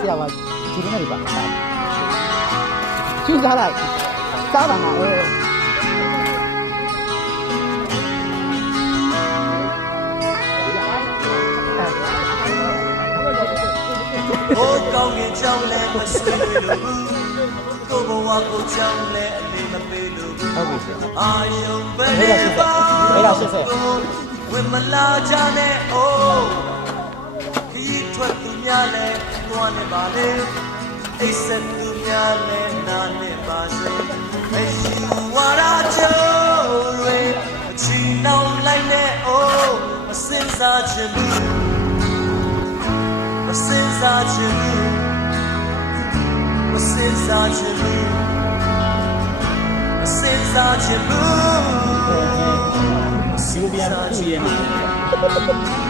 ဆရာကဒီနေ့ပါကျူးစားလိုက်စားပါမှာလေဘိုးကောင်းရင်ကြောင်းလဲမဆွေးလို့ဘူးကိုဘဝကိုကြောင်းလဲအလေးမပေးလို့ဘူး ဟုတ်ပြီဆရာ အာယုံပဲပါဝင်းမလာကြနဲ့အိုးခီးထွက်သူများလဲသွားနေပါလေအိတ်ဆက်သူများလဲနာနေပါစေမရှိဝါရာချိုးတွေအချီနှောင်းလိုက်နဲ့အိုးမစင်စားချင်ဘူးမစင်စားချင်ဘူးမစင်စားချင်ဘူးမစင်စားချင်ဘူးဒီလိုပြန်ပြည့်ရမှာ